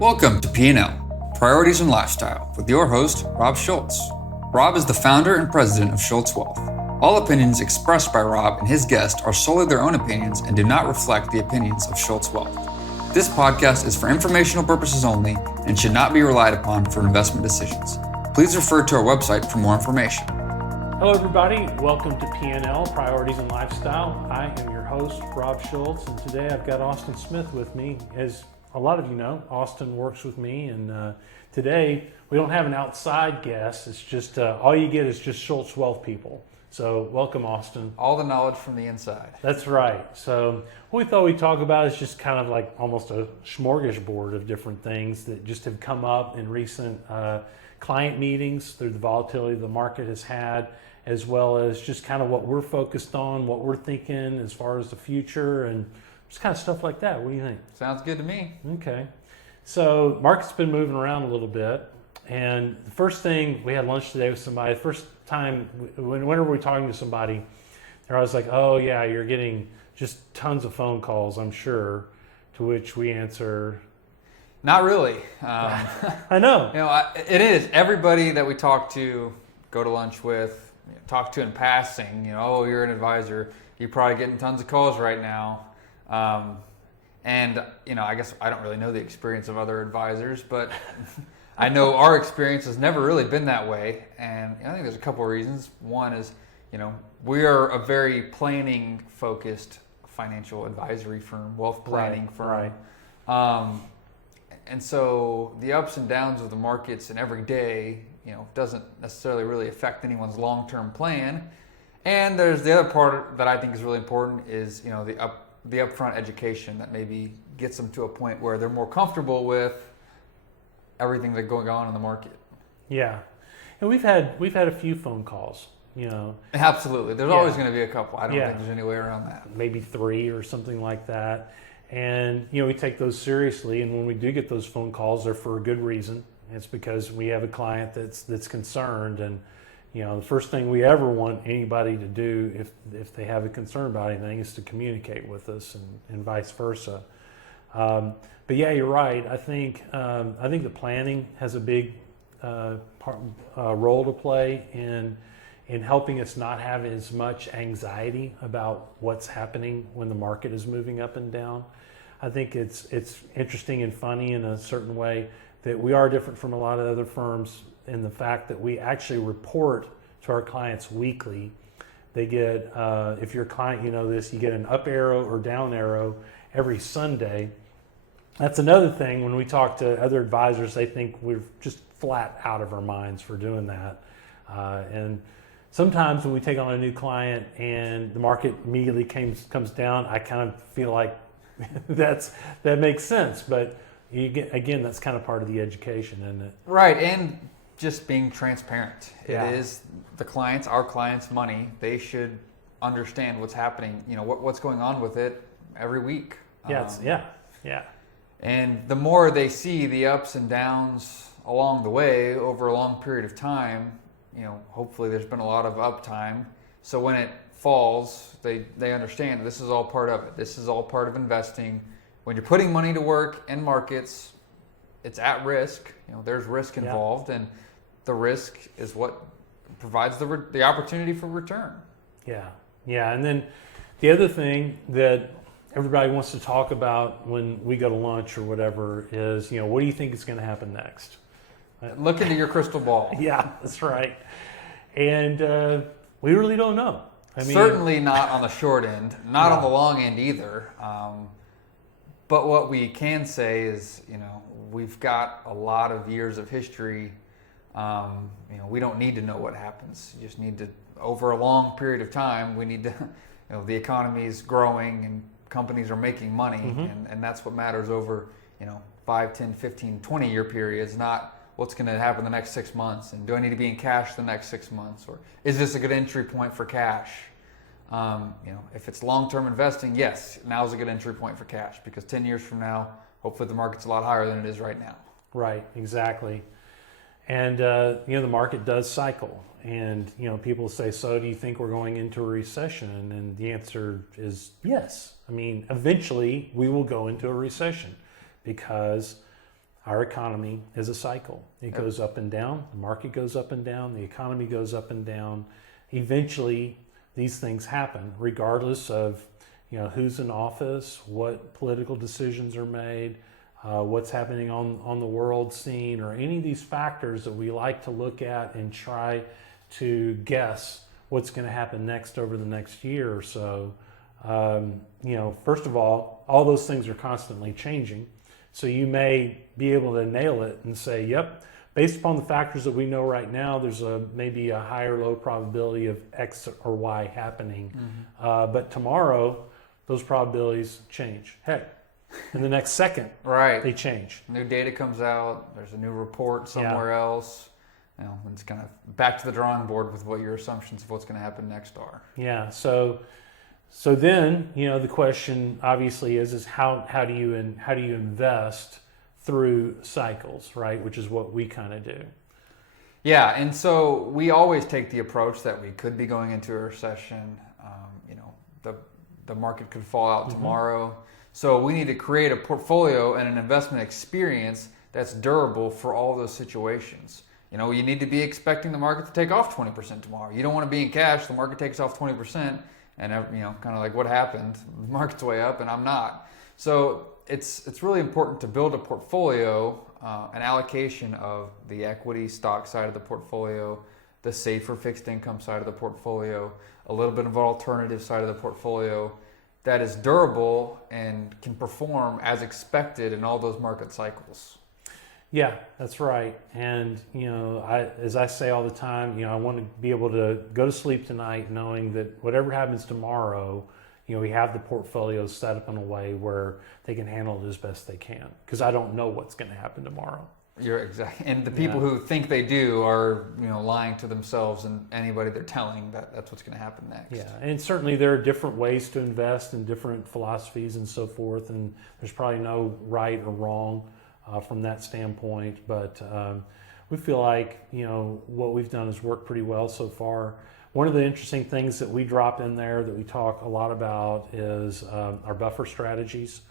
Welcome to P&L, Priorities and Lifestyle, with your host, Rob Schulz. Rob is the founder and president of Schulz Wealth. All opinions expressed by Rob and his guest are solely their own opinions and do not reflect the opinions of Schulz Wealth. This podcast is for informational purposes only and should not be relied upon for investment decisions. Please refer to our website for more information. Hello everybody, welcome to P&L, Priorities and Lifestyle. I am your host, Rob Schulz, and today I've got Austin Smith with me. As a lot of you know, Austin works with me, and today we don't have an outside guest. It's just, all you get is just Schulz Wealth people. So welcome, Austin. All the knowledge from the inside. That's right. So what we thought we'd talk about is just kind of like almost a smorgasbord of different things that just have come up in recent client meetings through the volatility the market has had, as well as just kind of what we're focused on, what we're thinking as far as the future, and just kind of stuff like that. What do you think? Sounds good to me. Okay. So market's been moving around a little bit. And the first thing, we had lunch today with somebody. The first time, whenever we're talking to somebody, they're always like, oh yeah, you're getting just tons of phone calls, I'm sure. To which we answer, not really. I know. It is. Everybody that we talk to, go to lunch with, talk to in passing, oh, you're an advisor, you're probably getting tons of calls right now. And I guess I don't really know the experience of other advisors, but I know our experience has never really been that way. And I think there's a couple of reasons. One is, we are a very planning focused financial advisory firm, wealth planning firm. Right. And so the ups and downs of the markets and every day, doesn't necessarily really affect anyone's long-term plan. And there's the other part that I think is really important is, the upfront education that maybe gets them to a point where they're more comfortable with everything that's going on in the market. Yeah. And we've had a few phone calls, Absolutely. There's always going to be a couple. I don't think there's any way around that. Maybe 3 or something like that. And, we take those seriously. And when we do get those phone calls, they're for a good reason. It's because we have a client that's concerned. And, the first thing we ever want anybody to do if they have a concern about anything is to communicate with us and vice versa. But yeah, you're right. I think the planning has a big role to play in helping us not have as much anxiety about what's happening when the market is moving up and down. I think it's interesting and funny in a certain way that we are different from a lot of other firms in the fact that we actually report to our clients weekly. They get, if you're a client, this, you get an up arrow or down arrow every Sunday. That's another thing. When we talk to other advisors, they think we're just flat out of our minds for doing that. And sometimes when we take on a new client and the market immediately comes down, I kind of feel like that makes sense. But again, that's kind of part of the education, isn't it? Right, and just being transparent. Yeah. It is our clients' money. They should understand what's happening, what's going on with it every week. Yeah. And the more they see the ups and downs along the way over a long period of time, hopefully there's been a lot of uptime. So when it falls, they understand this is all part of it. This is all part of investing. When you're putting money to work in markets, it's at risk. There's risk involved, and the risk is what provides the opportunity for return. Yeah. And then the other thing that everybody wants to talk about when we go to lunch or whatever is, what do you think is going to happen next? Look into your crystal ball. Yeah, that's right. And we really don't know. Certainly not on the short end, not on the long end either. But what we can say is, we've got a lot of years of history. We don't need to know what happens. You just need to, over a long period of time, we need to, the economy is growing and companies are making money. Mm-hmm. And that's what matters over, 5, 10, 15, 20-year periods, not what's going to happen the next 6 months. And do I need to be in cash the next 6 months? Or is this a good entry point for cash? If it's long-term investing, yes, now is a good entry point for cash because 10 years from now, hopefully the market's a lot higher than it is right now. Right, exactly. And, the market does cycle. And, people say, so do you think we're going into a recession? And the answer is yes. Eventually we will go into a recession because our economy is a cycle. It goes up and down. The market goes up and down. The economy goes up and down. Eventually, these things happen, regardless of who's in office, what political decisions are made, what's happening on the world scene, or any of these factors that we like to look at and try to guess what's going to happen next over the next year or so. First of all those things are constantly changing. So you may be able to nail it and say, yep, based upon the factors that we know right now, there's maybe a high or low probability of X or Y happening. But tomorrow, those probabilities change. Heck, in the next second, right, they change. New data comes out. There's a new report somewhere else. It's kind of back to the drawing board with what your assumptions of what's going to happen next are. Yeah. So then the question obviously is how do you invest through cycles, right? Which is what we kind of do. Yeah, and so we always take the approach that we could be going into a recession. The market could fall out tomorrow. So we need to create a portfolio and an investment experience that's durable for all those situations. You need to be expecting the market to take off 20% tomorrow. You don't want to be in cash. The market takes off 20%, and kind of like what happened. The market's way up, and I'm not. So it's really important to build a portfolio, an allocation of the equity stock side of the portfolio, the safer fixed income side of the portfolio, a little bit of an alternative side of the portfolio that is durable and can perform as expected in all those market cycles. Yeah, that's right. And as I say all the time, I want to be able to go to sleep tonight knowing that whatever happens tomorrow, we have the portfolio set up in a way where they can handle it as best they can, because I don't know what's going to happen tomorrow. You're exactly, and the people who think they do are lying to themselves and anybody they're telling that that's what's going to happen next. Yeah, and certainly there are different ways to invest and different philosophies and so forth, and there's probably no right or wrong from that standpoint. But we feel like what we've done has worked pretty well so far. One of the interesting things that we drop in there that we talk a lot about is our buffer strategies,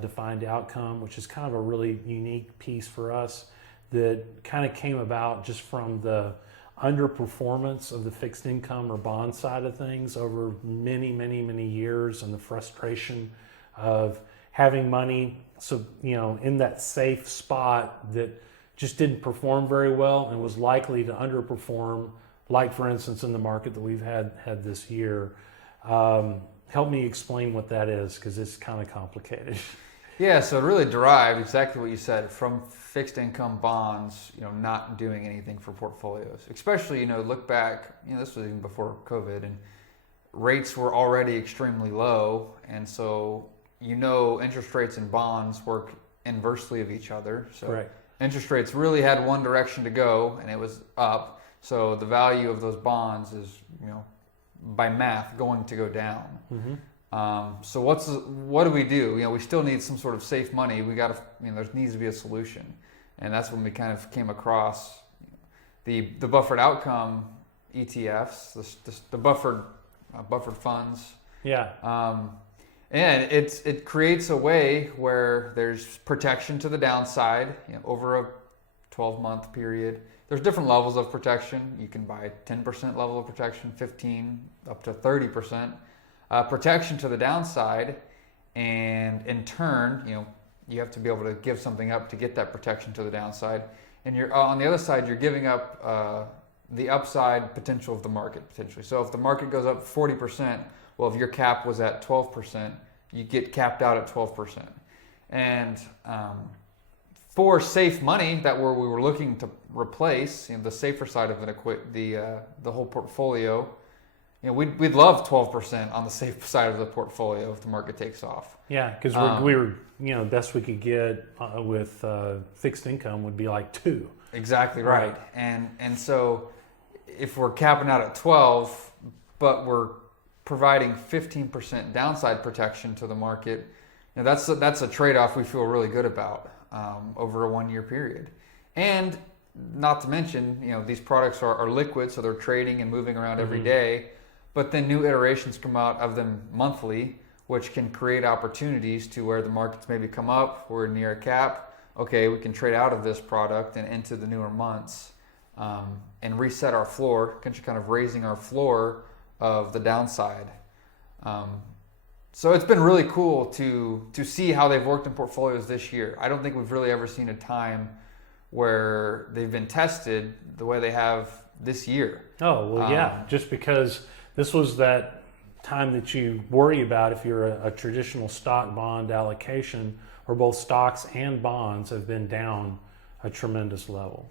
defined outcome, which is kind of a really unique piece for us that kind of came about just from the underperformance of the fixed income or bond side of things over many, many, many years, and the frustration of having money in that safe spot that just didn't perform very well and was likely to underperform, like for instance in the market that we've had this year. Help me explain what that is, because it's kind of complicated. Yeah, so it really derived exactly what you said from fixed income bonds, not doing anything for portfolios. Especially, look back, this was even before COVID, and rates were already extremely low, and so interest rates and bonds work inversely of each other. So Correct. Interest rates really had one direction to go, and it was up. So the value of those bonds is, by math, going to go down. So what do we do? We still need some sort of safe money. We got to, there needs to be a solution, and that's when we kind of came across the buffered outcome ETFs, the buffered funds. Yeah. And it creates a way where there's protection to the downside, over a 12-month period. There's different levels of protection. You can buy 10% level of protection, 15, up to 30%. Protection to the downside, and in turn, you have to be able to give something up to get that protection to the downside. And you're on the other side, you're giving up the upside potential of the market, potentially. So if the market goes up 40%, well, if your cap was at 12%, you get capped out at 12%. And for safe money that we were looking to replace, the safer side of the whole portfolio, we'd love 12% on the safe side of the portfolio if the market takes off. Yeah, because we were, the best we could get with fixed income would be like 2. Exactly right. And so if we're capping out at 12, but we're providing 15% downside protection to the market, that's a trade-off we feel really good about over a 1-year period. And not to mention, these products are liquid, so they're trading and moving around every day. But then new iterations come out of them monthly, which can create opportunities to where the markets maybe come up, we're near a cap. okay, we can trade out of this product and into the newer months, and reset our floor, kind of raising our floor of the downside. So it's been really cool to see how they've worked in portfolios this year. I don't think we've really ever seen a time where they've been tested the way they have this year. Oh, well, yeah, just because this was that time that you worry about if you're a traditional stock bond allocation, where both stocks and bonds have been down a tremendous level.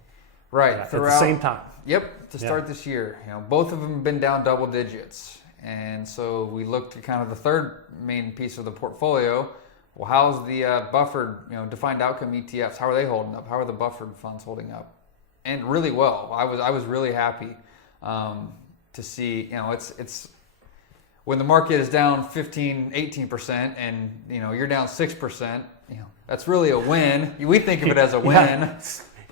Right. At the same time. Yep. To start this year, both of them have been down double digits. And so we looked at kind of the third main piece of the portfolio. Well, how's the buffered, defined outcome ETFs? How are they holding up? How are the buffered funds holding up? And really well. I was really happy to see. It's when the market is down 15, 18%, and you're down 6%. That's really a win. We think of it as a win. Yeah.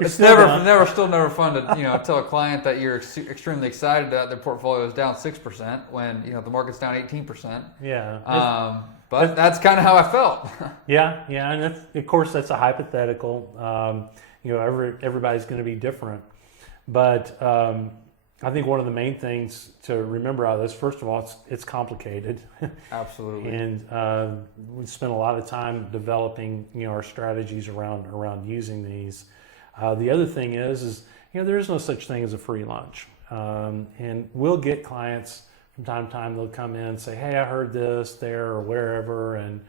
It's still never fun to tell a client that you're extremely excited that their portfolio is down 6% when the market's down 18%. Yeah. But that's kind of how I felt. Yeah, and of course that's a hypothetical. Everybody's going to be different, but I think one of the main things to remember out of this, first of all, it's complicated. Absolutely. And we spent a lot of time developing our strategies around using these. The other thing is there is no such thing as a free lunch. And we'll get clients from time to time, they'll come in and say, hey, I heard this there or wherever. And,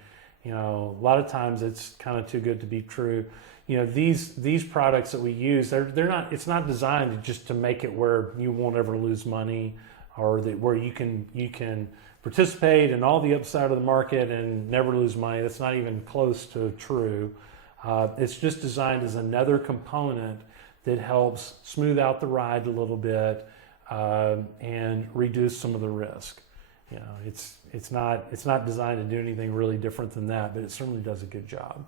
a lot of times it's kind of too good to be true. These products that we use, it's not designed just to make it where you won't ever lose money, or where you can participate in all the upside of the market and never lose money. That's not even close to true. It's just designed as another component that helps smooth out the ride a little bit and reduce some of the risk. It's not designed to do anything really different than that, but it certainly does a good job.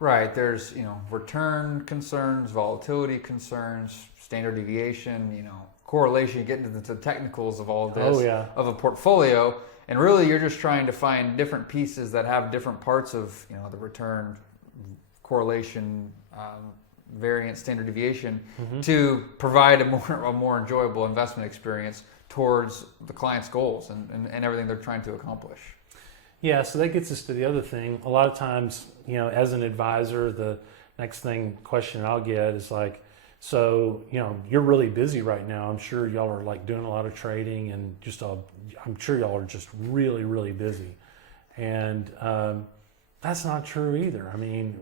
Right. There's return concerns, volatility concerns, standard deviation, correlation. Get into the technicals of all of this of a portfolio, and really you're just trying to find different pieces that have different parts of the return, correlation, variance, standard deviation, to provide a more enjoyable investment experience towards the client's goals and everything they're trying to accomplish. Yeah, so that gets us to the other thing. A lot of times, as an advisor, the next question I'll get is like, so, you're really busy right now. I'm sure y'all are like doing a lot of trading and I'm sure y'all are just really, really busy. And that's not true either. I mean,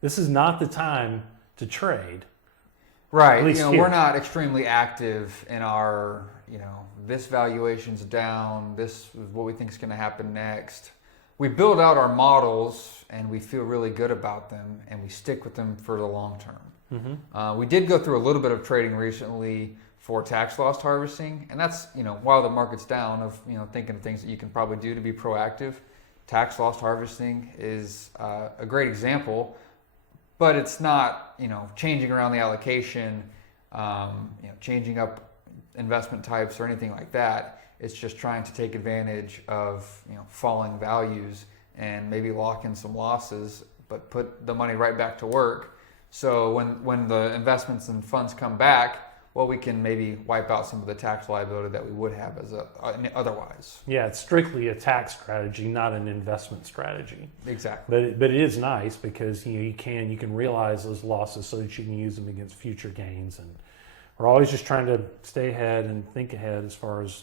this is not the time to trade. Right. We're not extremely active in our, this valuation's down, this is what we think is going to happen next. We build out our models and we feel really good about them and we stick with them for the long term. We did go through a little bit of trading recently for tax loss harvesting, and that's, while the market's down, of, thinking of things that you can probably do to be proactive. Tax loss harvesting is a great example, but it's not, changing around the allocation, changing up investment types or anything like that. It's just trying to take advantage of falling values and maybe lock in some losses, but put the money right back to work. So when the investments and funds come back, well, we can maybe wipe out some of the tax liability that we would have otherwise. Yeah, it's strictly a tax strategy, not an investment strategy. Exactly. But it is nice because you can realize those losses so that you can use them against future gains. And we're always just trying to stay ahead and think ahead as far as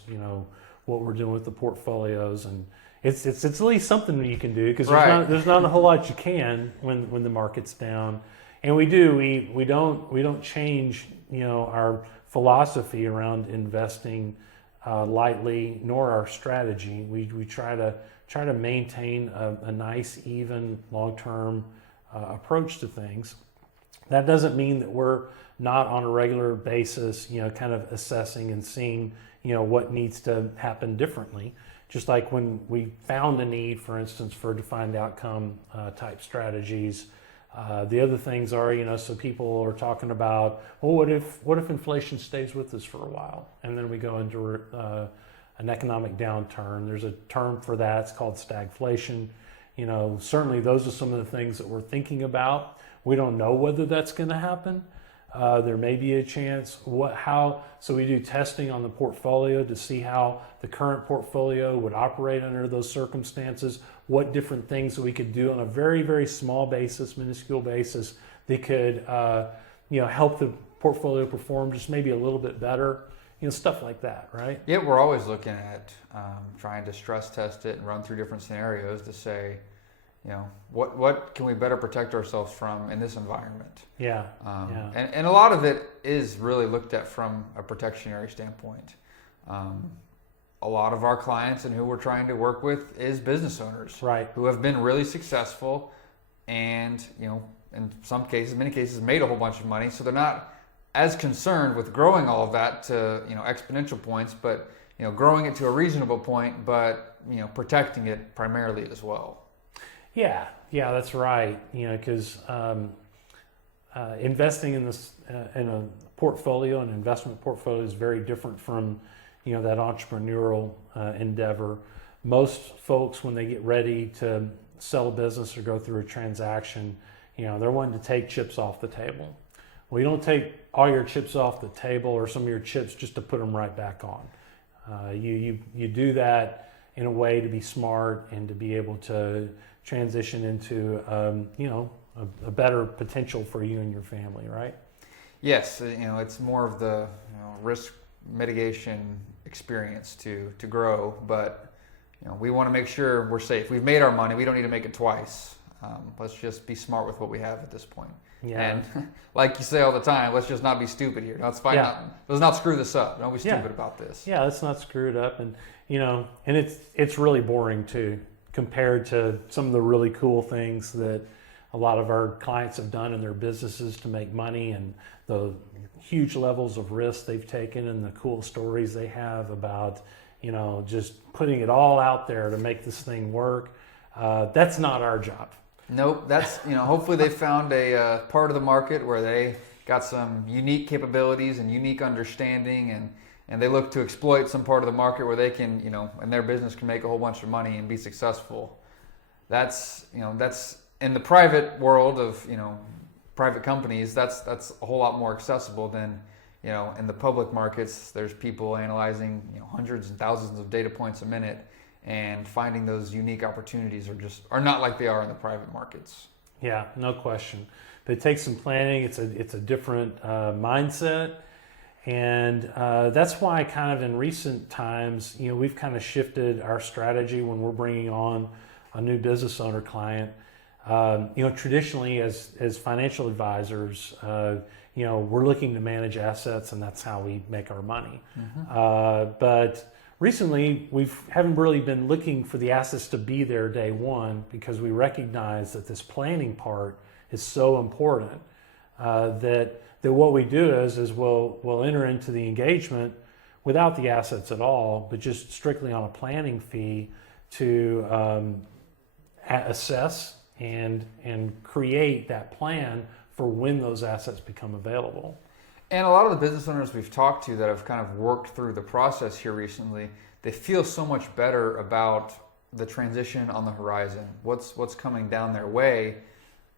what we're doing with the portfolios. And it's at least something that you can do, because there's not a whole lot you can when the market's down. And we don't change our philosophy around investing lightly, nor our strategy. We try to maintain a nice, even, long-term approach to things. That doesn't mean that we're not on a regular basis, kind of assessing and seeing, what needs to happen differently. Just like when we found a need, for instance, for defined outcome type strategies. The other things are, so people are talking about, well, what if inflation stays with us for a while, and then we go into an economic downturn? There's a term for that. It's called stagflation. Certainly those are some of the things that we're thinking about We don't know whether that's going to happen. There may be a chance. So we do testing on the portfolio to see how the current portfolio would operate under those circumstances. What different things that we could do on a very, very small basis, minuscule basis, that could help the portfolio perform just maybe a little bit better. Stuff like that, right? Yeah, we're always looking at trying to stress test it and run through different scenarios to say, what can we better protect ourselves from in this environment? Yeah. And a lot of it is really looked at from a protectionary standpoint. A lot of our clients and who we're trying to work with is business owners, right, who have been really successful and, in some cases, many cases, made a whole bunch of money. So they're not as concerned with growing all of that to, exponential points, but, growing it to a reasonable point, but, protecting it primarily as well. Yeah, that's right. Because investing in this in a portfolio, an investment portfolio, is very different from that entrepreneurial endeavor. Most folks, when they get ready to sell a business or go through a transaction, they're wanting to take chips off the table. Well, you don't take all your chips off the table or some of your chips just to put them right back on. You do that in a way to be smart and to be able to transition into a better potential for you and your family, right? Yes, it's more of the risk mitigation experience to grow, but we want to make sure we're safe. We've made our money. We don't need to make it twice. Let's just be smart with what we have at this point. Yeah. And like you say all the time, let's just not be stupid here. Let's let's not screw this up. Don't be stupid about this. Yeah, let's not screw it up. And and it's really boring too, compared to some of the really cool things that a lot of our clients have done in their businesses to make money, and the huge levels of risk they've taken and the cool stories they have about, just putting it all out there to make this thing work. That's not our job. Nope. That's, hopefully they found a part of the market where they got some unique capabilities and unique understanding, and they look to exploit some part of the market where they can, and their business can make a whole bunch of money and be successful. That's in the private world of, private companies, that's a whole lot more accessible than, in the public markets. There's people analyzing, hundreds and thousands of data points a minute, and finding those unique opportunities are not like they are in the private markets. Yeah, no question. But it takes some planning. It's a different mindset. And that's why kind of in recent times, we've kind of shifted our strategy when we're bringing on a new business owner client. Traditionally as financial advisors, we're looking to manage assets, and that's how we make our money. Mm-hmm. But recently, we haven't really been looking for the assets to be there day one, because we recognize that this planning part is so important, that what we do is we'll enter into the engagement without the assets at all, but just strictly on a planning fee to assess and create that plan for when those assets become available. And a lot of the business owners we've talked to that have kind of worked through the process here recently, they feel so much better about the transition on the horizon, what's coming down their way,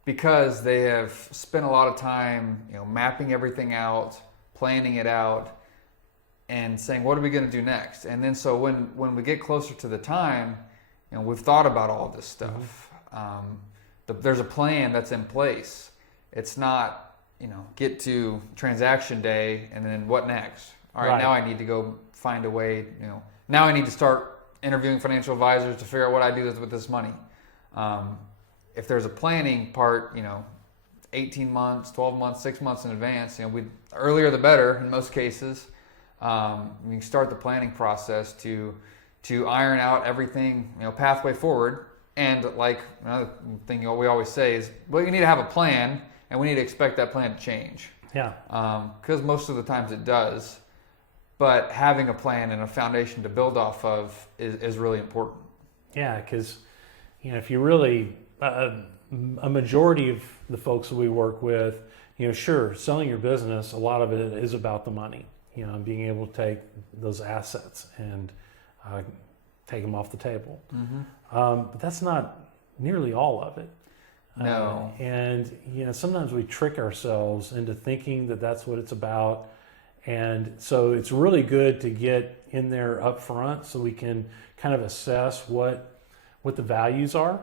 because they have spent a lot of time, mapping everything out, planning it out, and saying, what are we going to do next? And then so when we get closer to the time, we've thought about all this stuff. There's a plan that's in place. It's not, get to transaction day and then what next? All right, now I need to go find a way, now I need to start interviewing financial advisors to figure out what I do with this money. If there's a planning part, 18 months, 12 months, 6 months in advance, earlier the better in most cases. We can start the planning process to iron out everything, pathway forward. And like another thing we always say is, well, you need to have a plan, and we need to expect that plan to change. Yeah. Because most of the times it does. But having a plan and a foundation to build off of is really important. Yeah, because if you really, a majority of the folks that we work with, sure, selling your business, a lot of it is about the money, being able to take those assets and take them off the table. Mm-hmm. But that's not nearly all of it. No. And sometimes we trick ourselves into thinking that that's what it's about. And so it's really good to get in there up front so we can kind of assess what the values are.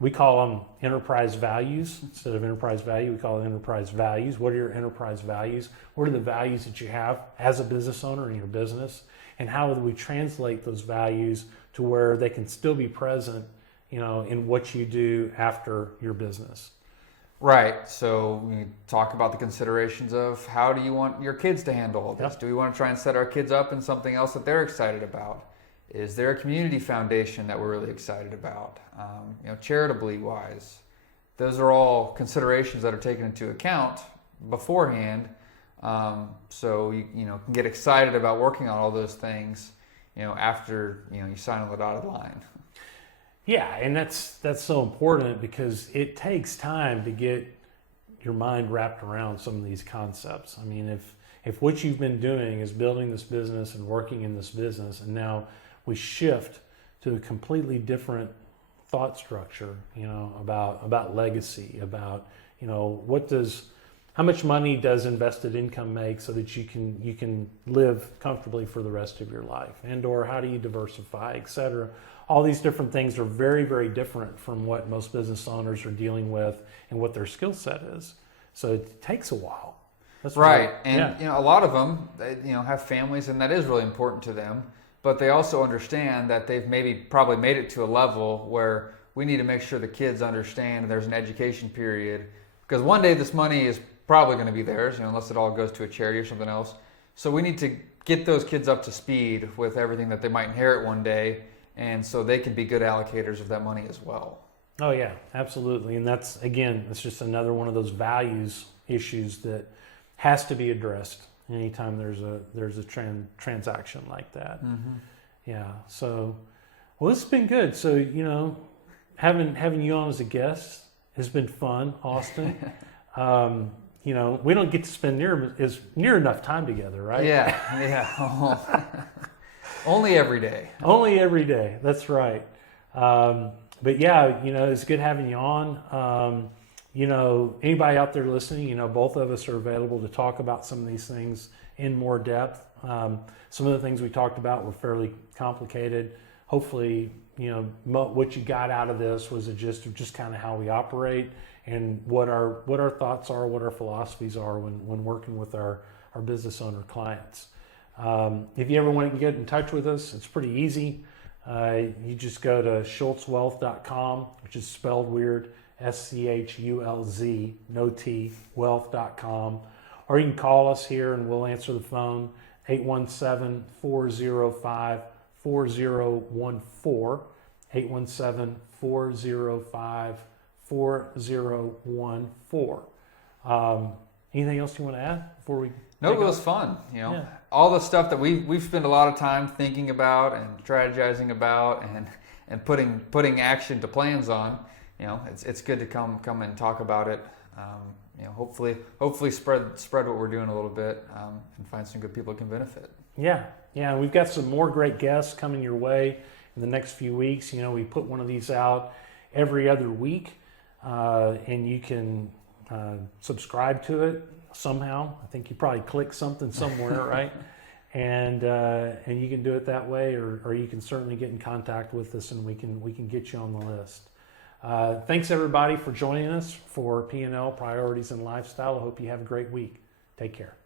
We call them enterprise values. Instead of enterprise value, we call it enterprise values. What are your enterprise values? What are the values that you have as a business owner in your business? And how do we translate those values to where they can still be present, in what you do after your business? Right. So we talk about the considerations of how do you want your kids to handle all this? Yep. Do we want to try and set our kids up in something else that they're excited about? Is there a community foundation that we're really excited about? Charitably wise, those are all considerations that are taken into account beforehand. So you can get excited about working on all those things, after you sign on the dotted line. Yeah, and that's so important because it takes time to get your mind wrapped around some of these concepts. I mean, if what you've been doing is building this business and working in this business, and now we shift to a completely different thought structure, about legacy, about how much money does invested income make so that you can live comfortably for the rest of your life, and or how do you diversify, et cetera. All these different things are very, very different from what most business owners are dealing with and what their skill set is. So it takes a while. That's right. And a lot of them, have families, and that is really important to them. But they also understand that they've probably made it to a level where we need to make sure the kids understand there's an education period, because one day this money is probably going to be theirs, unless it all goes to a charity or something else. So we need to get those kids up to speed with everything that they might inherit one day, and so they can be good allocators of that money as well. Oh yeah, absolutely. And that's just another one of those values issues that has to be addressed anytime there's a transaction like that. Mm-hmm. Yeah. So, well, it's been good. So, having you on as a guest has been fun, Austin. We don't get to spend near enough time together, right? Yeah. Only every day. Only every day. That's right. But yeah, it's good having you on. Anybody out there listening, both of us are available to talk about some of these things in more depth. Some of the things we talked about were fairly complicated. Hopefully, what you got out of this was a gist of just kind of how we operate and what our thoughts are, what our philosophies are when working with our business owner clients. If you ever want to get in touch with us, it's pretty easy. You just go to schulzwealth.com, which is spelled weird, SCHULZ, no T, wealth.com. Or you can call us here and we'll answer the phone, 817-405-4014, 817-405-4014. Anything else you want to add before we... No, it was fun. All the stuff that we've spent a lot of time thinking about and strategizing about and putting action to plans on. It's good to come and talk about it. Hopefully spread what we're doing a little bit and find some good people who can benefit. Yeah. We've got some more great guests coming your way in the next few weeks. We put one of these out every other week, and you can subscribe to it somehow. I think you probably click something somewhere, right? And you can do it that way, or you can certainly get in contact with us, and we can get you on the list. Thanks everybody for joining us for P&L Priorities and Lifestyle. I hope you have a great week. Take care.